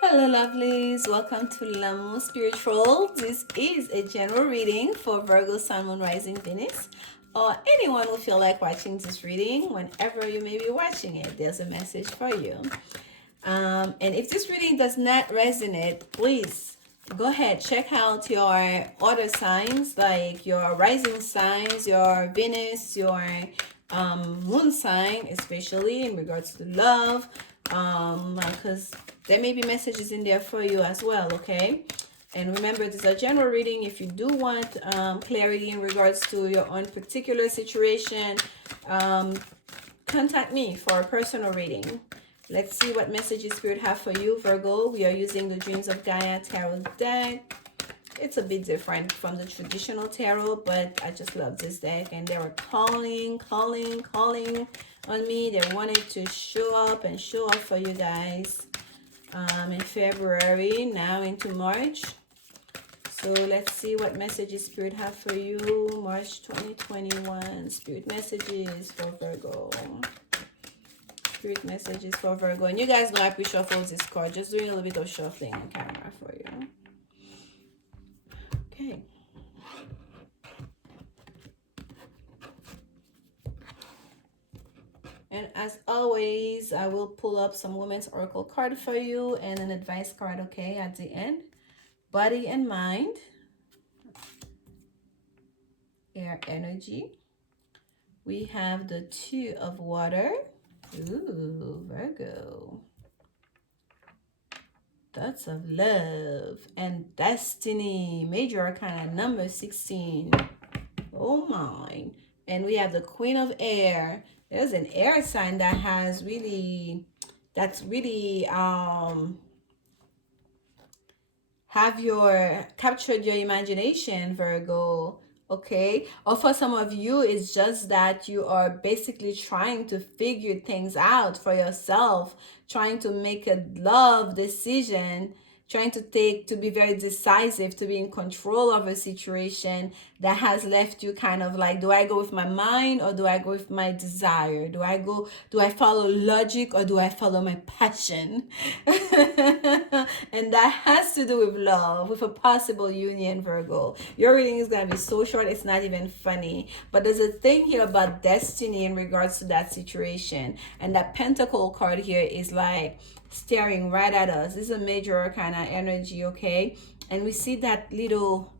Hello, lovelies. Welcome to Lanmouspiritual. This is a general reading for Virgo, Sun, Moon, Rising, Venus, or anyone who feel like watching this reading. Whenever you may be watching it, there's a message for you. And if this reading does not resonate, please go ahead, check out your other signs, like your rising signs, your Venus, your moon sign, especially in regards to love, because there may be messages in there for you as well. Okay, and remember, this is a general reading. If you do want clarity in regards to your own particular situation, contact me for a personal reading. Let's see what messages Spirit have for you, Virgo. We are using the Dreams of Gaia Tarot deck. It's a bit different from the traditional tarot, but I just love this deck. And they were calling on me. They wanted to show up and show up for you guys in February, now into March. So let's see what messages Spirit have for you. March 2021. Spirit messages for Virgo. Spirit messages for Virgo. And you guys know I pre-shuffle this card. Just doing a little bit of shuffling on camera for you. Okay. And as always, I will pull up some Women's Oracle card for you and an advice card, okay, at the end. Body and mind. Air energy. We have the Two of Water. Ooh, Virgo. Thoughts of love and destiny. Major Arcana number 16. Oh my. And we have the Queen of Air. There's an air sign that has really, captured your imagination, Virgo. Okay, or for some of you, it's just that you are basically trying to figure things out for yourself, trying to make a love decision, trying to be very decisive, to be in control of a situation that has left you kind of like, do I go with my mind or do I go with my desire? Do I follow logic or do I follow my passion? And that has to do with love, with a possible union, Virgo. Your reading is going to be so short, it's not even funny. But there's a thing here about destiny in regards to that situation. And that Pentacle card here is like staring right at us. This is a major kind of energy, okay? And we see that little,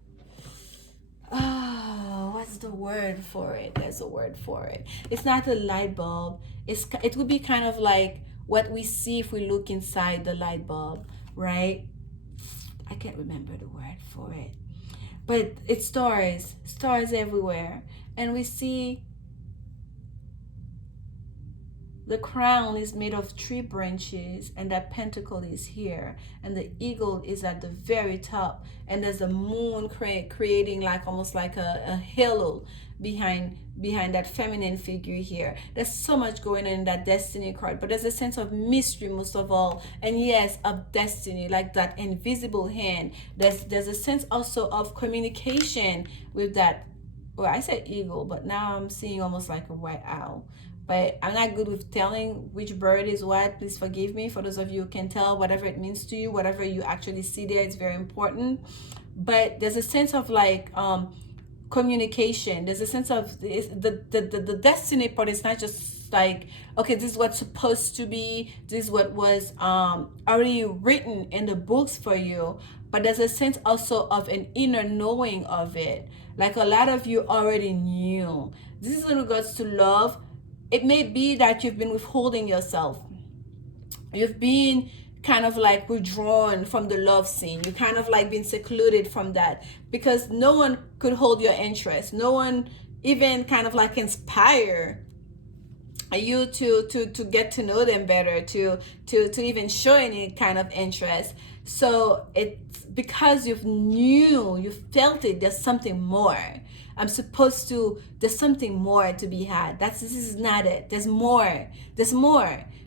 what's the word for it? There's a word for it. It's not a light bulb. It would be kind of like what we see if we look inside the light bulb, right? I can't remember the word for it, but it's stars everywhere. And we see the crown is made of tree branches, and that pentacle is here, and the eagle is at the very top, and there's a moon creating like almost like a halo behind that feminine figure here. There's so much going on in that destiny card, but there's a sense of mystery most of all, and yes, of destiny, like that invisible hand. There's a sense also of communication with that. Well, I said eagle, but now I'm seeing almost like a white owl. But I'm not good with telling which bird is what. Please forgive me. For those of you who can tell, whatever it means to you, whatever you actually see there, it's very important. But there's a sense of like communication. There's a sense of the destiny part. It's not just like, okay, this is what's supposed to be. This is what was already written in the books for you. But there's a sense also of an inner knowing of it. Like a lot of you already knew. This is in regards to love. It may be that you've been withholding yourself. You've been kind of like withdrawn from the love scene. You kind of like been secluded from that because no one could hold your interest. No one even kind of like inspire you to get to know them better, to even show any kind of interest. So it's because you felt it, there's something more. There's something more to be had. This is not it. There's more.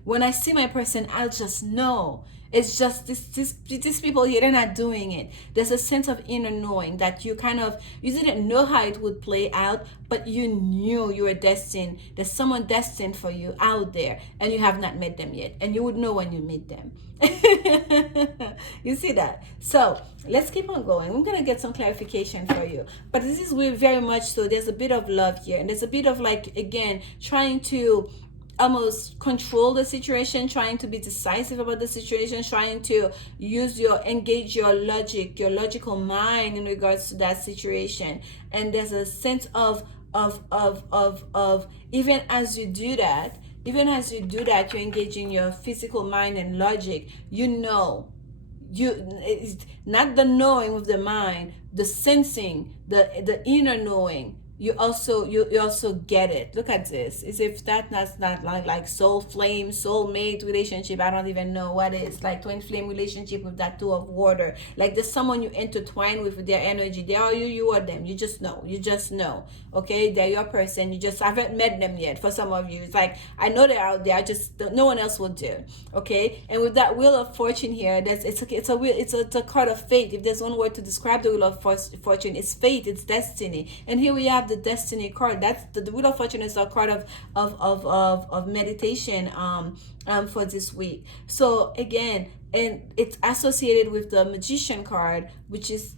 When I see my person, I'll just know. It's just these people here, they're not doing it. There's a sense of inner knowing that you didn't know how it would play out, but you knew you were destined. There's someone destined for you out there, and you have not met them yet, and you would know when you meet them. You see that? So let's keep on going. I'm gonna get some clarification for you, but this is very much so. There's a bit of love here, and there's a bit of like, again, trying to almost control the situation, trying to be decisive about the situation, trying to engage your logic, your logical mind in regards to that situation. And there's a sense of even as you do that, you're engaging your physical mind and logic. It's not the knowing with the mind, the sensing, the inner knowing. You also get it. Look at this. As if that's not like soul flame, soulmate relationship. I don't even know what is like twin flame relationship with that two of water. Like there's someone you intertwine with their energy. They are you, you are them. You just know. Okay, they're your person. You just haven't met them yet. For some of you, it's like I know they're out there. No one else will do. Okay, and with that wheel of fortune here, it's a card of fate. If there's one word to describe the wheel of fortune, it's fate. It's destiny. And here we have the destiny card. That's the wheel of fortune is a card of meditation for this week. So again, and it's associated with the magician card, which is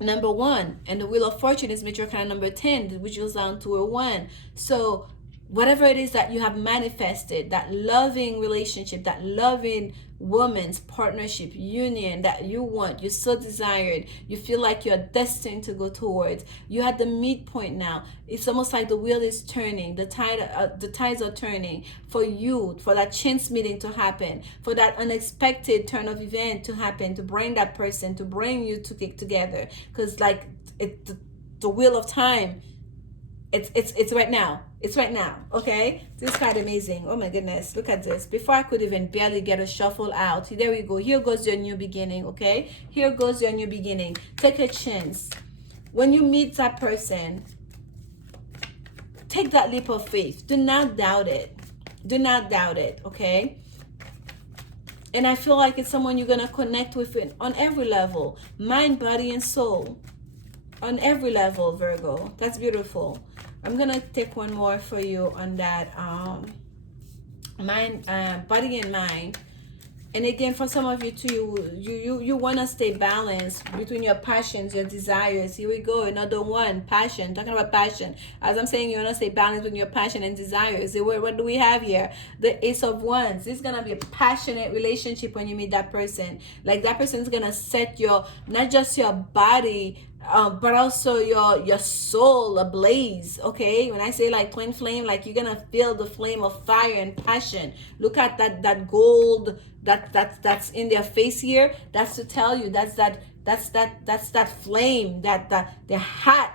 number 1, and the wheel of fortune is major arcana number 10, which goes down to a 1. So whatever it is that you have manifested, that loving relationship, that loving woman's partnership, union that you want, you so desired, you feel like you're destined to go towards, you're at the midpoint now. It's almost like the wheel is turning, the tides are turning for you, for that chance meeting to happen, for that unexpected turn of event to happen, to bring that person, to bring you to get together. Because like the wheel of time, it's right now. It's right now. Okay, this is kind of amazing. Oh my goodness, look at this. Before I could even barely get a shuffle out, there we go. Here goes your new beginning. Okay, here goes your new beginning. Take a chance. When you meet that person, take that leap of faith. Do not doubt it. Do not doubt it. Okay. And I feel like it's someone you're gonna connect with on every level, mind, body, and soul. On every level, Virgo. That's beautiful. I'm gonna take one more for you on that mind, body and mind. And again, for some of you too, you want to stay balanced between your passions, your desires. Here we go, another one, passion. Talking about passion. As I'm saying, you want to stay balanced between your passion and desires. What do we have here? The Ace of Wands. This is going to be a passionate relationship when you meet that person. Like that person is going to set not just your body, but also your soul ablaze. Okay, when I say like twin flame, like you're gonna feel the flame of fire and passion. Look at that gold that's in their face here. That's to tell you that's that flame, that they're hot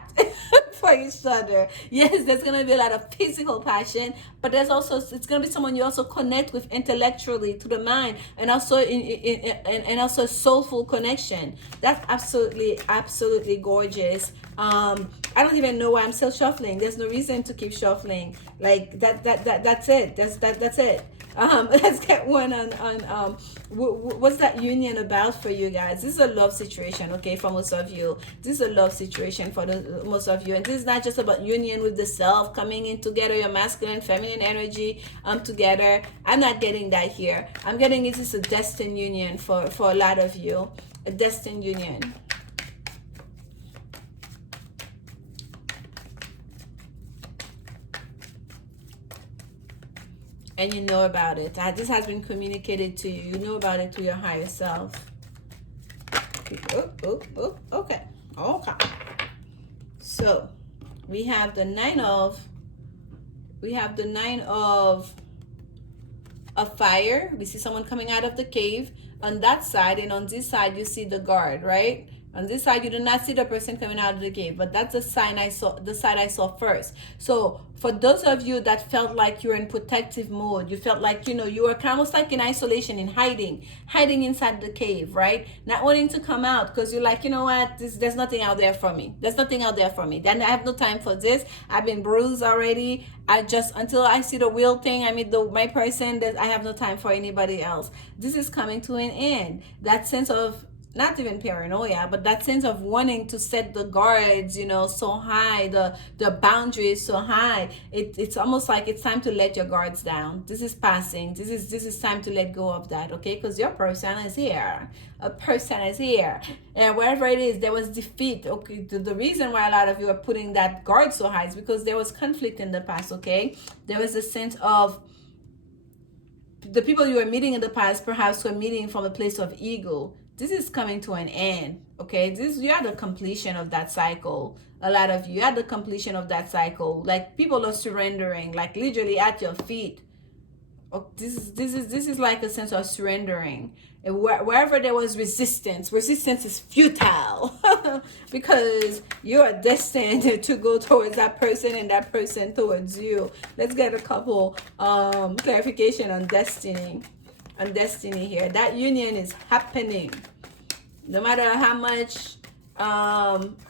for each other. Yes, there's gonna be a lot of physical passion, but it's gonna be someone you also connect with intellectually to the mind, and also and also soulful connection. That's absolutely gorgeous. I don't even know why I'm still shuffling. There's no reason to keep shuffling. Like that's it. That's it. Let's get one on what's that union about for you guys. This is a love situation, okay, for most of you. This is a love situation for most of you, and this is not just about union with the self, coming in together, your masculine feminine energy together. I'm not getting that here. I'm getting this is a destined union for a lot of you, a destined union. And you know about it. This has been communicated to you. You know about it to your higher self. Okay. So we have the nine of fire. We see someone coming out of the cave on that side, and on this side you see the guard, right? On this side you do not see the person coming out of the cave, but that's the side I saw first. So for those of you that felt like you're in protective mode, you felt like, you were almost like in isolation, in hiding inside the cave, right? Not wanting to come out because you're like, you know what, there's nothing out there for me. Then I have no time for this. I've been bruised already. Until I see the real thing, I meet my person, that I have no time for anybody else. This is coming to an end. That sense of not even paranoia, but that sense of wanting to set the guards, you know, so high, the boundaries so high. It's almost like it's time to let your guards down. This is passing. This is time to let go of that, okay? Because your person is here. A person is here, and wherever it is, there was defeat. Okay, the reason why a lot of you are putting that guard so high is because there was conflict in the past. Okay, there was a sense of the people you were meeting in the past perhaps were meeting from a place of ego. This is coming to an end, okay? You are the completion of that cycle. A lot of you are the completion of that cycle. Like, people are surrendering, like literally at your feet. Oh, this is like a sense of surrendering. And wherever there was resistance is futile because you are destined to go towards that person and that person towards you. Let's get a couple clarification on destiny. On destiny here, that union is happening. No matter how much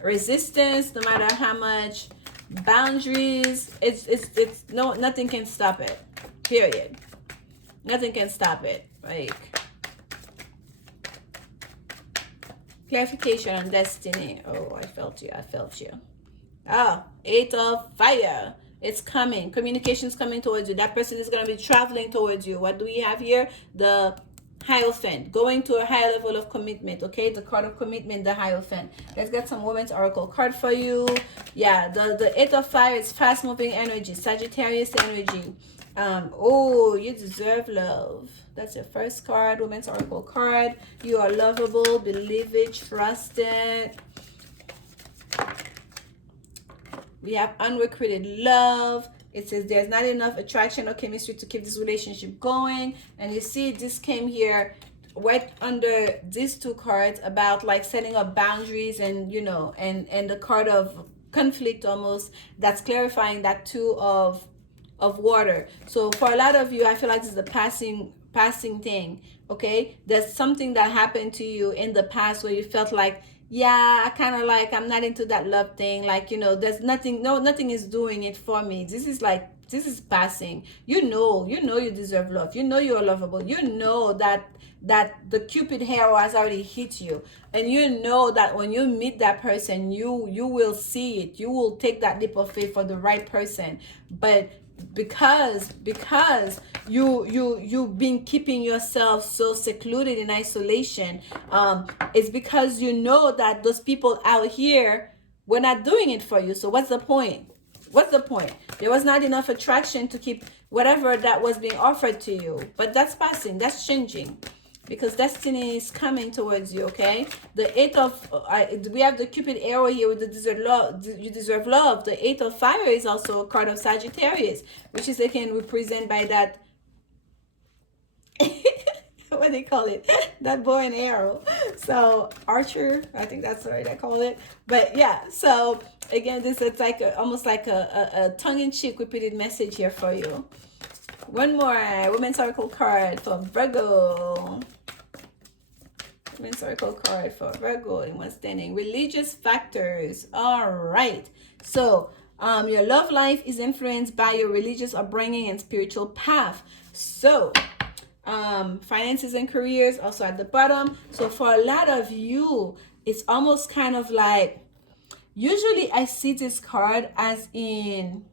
resistance, no matter how much boundaries, it's no, nothing can stop it. Period. Nothing can stop it. Like, clarification on destiny. Oh, I felt you. I felt you. Oh, 8 of fire. It's coming. Communication's coming towards you. That person is going to be traveling towards you. What do we have here? The Hierophant. Going to a higher level of commitment. Okay, the card of commitment, the Hierophant. Let's get some Women's Oracle card for you. Yeah, the 8 of fire is fast moving energy. Sagittarius energy. Oh, you deserve love. That's your first card, Women's Oracle card. You are lovable, believe it, trust it. We have unrequited love. It says there's not enough attraction or chemistry to keep this relationship going. And you see this came here right under these two cards about like setting up boundaries and, you know, and the card of conflict almost, that's clarifying that 2 of water. So for a lot of you, I feel like this is a passing thing. Okay, there's something that happened to you in the past where you felt like, yeah, I kind of like, I'm not into that love thing. Like, you know, there's nothing, nothing is doing it for me. This is passing. You know you deserve love. You know you're lovable. You know that the Cupid arrow has already hit you, and you know that when you meet that person, you will see it. You will take that leap of faith for the right person. But because you've been keeping yourself so secluded in isolation, it's because you know that those people out here were not doing it for you. So what's the point? There was not enough attraction to keep whatever that was being offered to you. But that's passing, that's changing, because destiny is coming towards you. Okay, the 8 of we have the Cupid arrow here with the deserve love. You deserve love. The 8 of fire is also a card of Sagittarius, which is again represented by that what they call it, that bow and arrow. So archer, I think that's the way they call it. But yeah, so again, it's like almost like a tongue-in-cheek repeated message here for you. One more Women's Oracle card for Virgo. Women's Oracle card for Virgo in one standing. Religious factors. All right. So your love life is influenced by your religious upbringing and spiritual path. So finances and careers also at the bottom. So for a lot of you, it's almost kind of like, usually I see this card as in,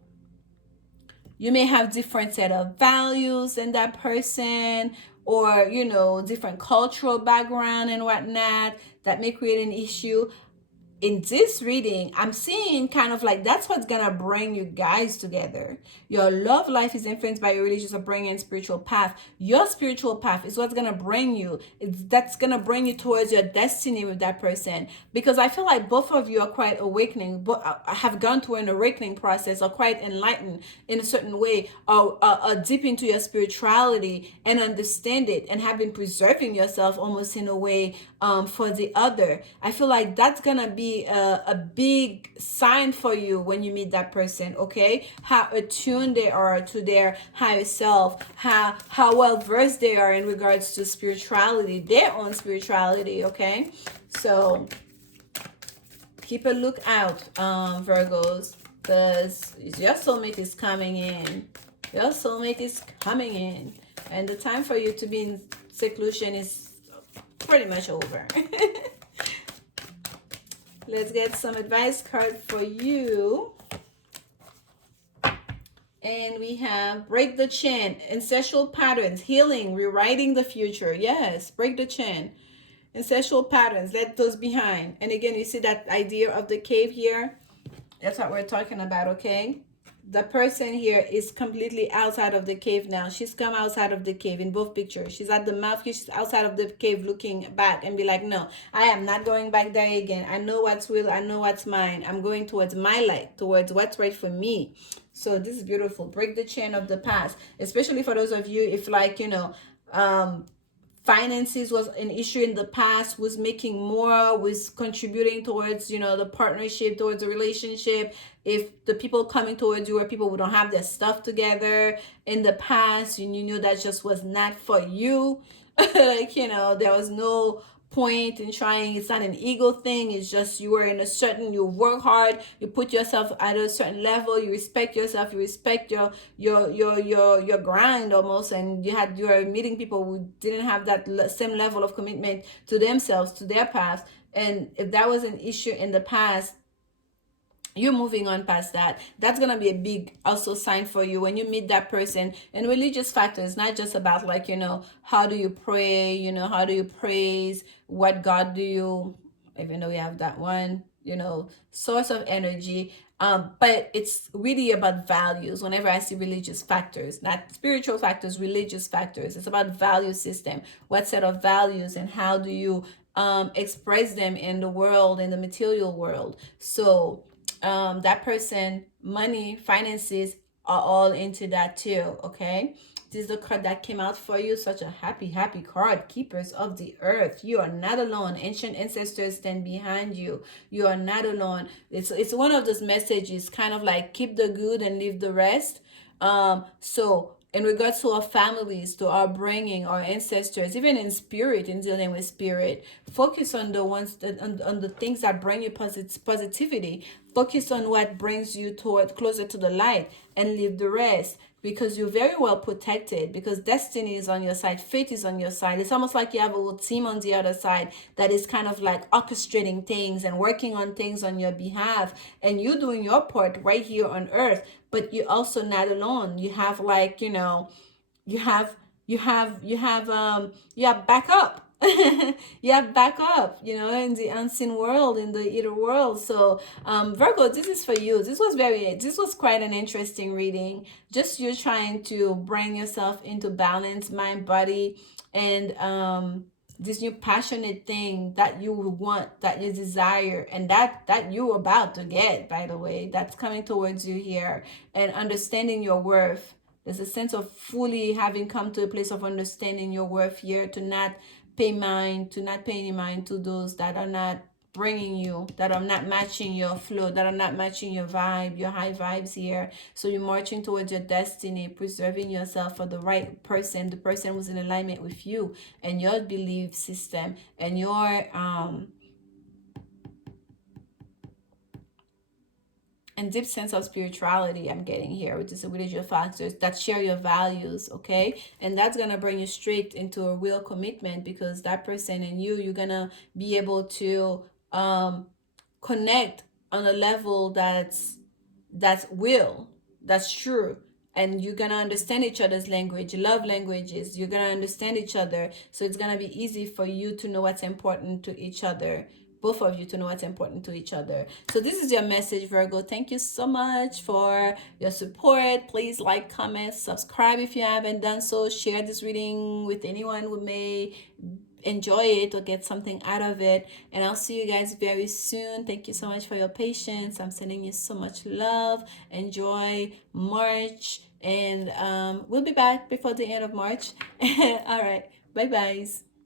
you may have different set of values than that person, or, you know, different cultural background and whatnot that may create an issue. In this reading, I'm seeing kind of like that's what's gonna bring you guys together. Your love life is influenced by your religious upbringing and spiritual path. Your spiritual path is what's gonna bring you. That's gonna bring you towards your destiny with that person. Because I feel like both of you are quite awakening, but have gone through an awakening process, or quite enlightened in a certain way, or deep into your spirituality and understand it, and have been preserving yourself almost in a way for the other. I feel like that's gonna be a big sign for you when you meet that person. Okay, how attuned they are to their higher self, how well versed they are in regards to spirituality, their own spirituality. Okay, so keep a lookout, Virgos, because your soulmate is coming in. Your soulmate is coming in, and the time for you to be in seclusion is pretty much over. Let's get some advice card for you. And we have break the chain, ancestral patterns, healing, rewriting the future. Yes, break the chain. Ancestral patterns, let those behind. And again, you see that idea of the cave here? That's what we're talking about, okay? The person here is completely outside of the cave now. She's come outside of the cave in both pictures. She's at the mouth, she's outside of the cave looking back and be like, no, I am not going back there again. I know what's real. I know what's mine. I'm going towards my light, towards what's right for me. So this is beautiful. Break the chain of the past, especially for those of you, if like, you know, finances was an issue in the past, was making more, was contributing towards, you know, the partnership, towards the relationship. If the people coming towards you are people who don't have their stuff together in the past, and you knew that just was not for you, like, you know, there was no point in trying. It's not an ego thing. It's just you were in a certain, you work hard, you put yourself at a certain level, you respect yourself, you respect your grind almost, and you are meeting people who didn't have that same level of commitment to themselves, to their path. And if that was an issue in the past, you're moving on past that. That's gonna be a big also sign for you when you meet that person. And religious factors, not just about like, you know, how do you pray, you know, how do you praise, what God do you, even though we have that one, you know, source of energy. But it's really about values. Whenever I see religious factors, not spiritual factors, religious factors, it's about value system. What set of values and how do you express them in the world, in the material world. So that person, money, finances are all into that too. Okay, this is the card that came out for you. Such a happy card. Keepers of the earth, you are not alone. Ancient ancestors stand behind you. You are not alone. It's one of those messages, kind of like keep the good and leave the rest. So in regards to our families, to our bringing, our ancestors, even in spirit, in dealing with spirit, focus on the ones that on the things that bring you positivity. Focus on what brings you toward closer to the light, and leave the rest, because you're very well protected, because destiny is on your side, fate is on your side. It's almost like you have a little team on the other side that is kind of like orchestrating things and working on things on your behalf, and you doing your part right here on earth. But you're also not alone. You have like, you know, you have you have backup. You have backup, you know, in the unseen world, in the inner world. So Virgo, this is for you. This was quite an interesting reading. Just you trying to bring yourself into balance, mind, body, and this new passionate thing that you want, that you desire, and that you're about to get, by the way, that's coming towards you here. And understanding your worth. There's a sense of fully having come to a place of understanding your worth here, to not pay any mind to those that are not bringing you, that are not matching your flow, that are not matching your vibe, your high vibes here. So you're marching towards your destiny, preserving yourself for the right person, the person who's in alignment with you and your belief system and your and deep sense of spirituality I'm getting here, which is the religious factors that share your values, okay? And that's gonna bring you straight into a real commitment, because that person and you're gonna be able to connect on a level that's real, that's true. And you're gonna understand each other's language, love languages. You're gonna understand each other, so it's gonna be easy for you to know what's important to each other, both of you to know what's important to each other. So this is your message, Virgo. Thank you so much for your support. Please like, comment, subscribe if you haven't done so. Share this reading with anyone who may enjoy it or get something out of it. And I'll see you guys very soon. Thank you so much for your patience. I'm sending you so much love. Enjoy March, and we'll be back before the end of March. All right, bye guys.